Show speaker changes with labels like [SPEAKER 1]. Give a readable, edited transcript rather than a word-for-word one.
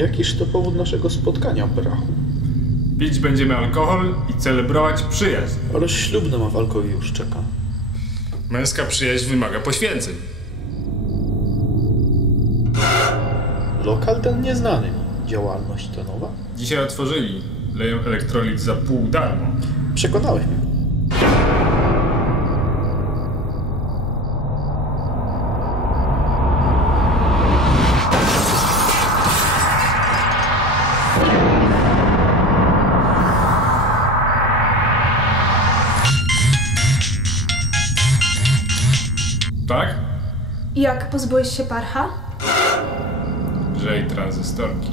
[SPEAKER 1] Jakiż to powód naszego spotkania, brachu?
[SPEAKER 2] Pić będziemy alkohol i celebrować przyjaźń.
[SPEAKER 1] Rozślubna ma walko i już czeka.
[SPEAKER 2] Męska przyjaźń wymaga poświęceń.
[SPEAKER 1] Lokal ten nieznany mi. Działalność to nowa?
[SPEAKER 2] Dzisiaj otworzyli. Leją elektrolit za pół darmo.
[SPEAKER 1] Przekonałeś mnie.
[SPEAKER 2] Tak?
[SPEAKER 3] Jak pozbyłeś się parcha?
[SPEAKER 2] Grzej tranzystorki.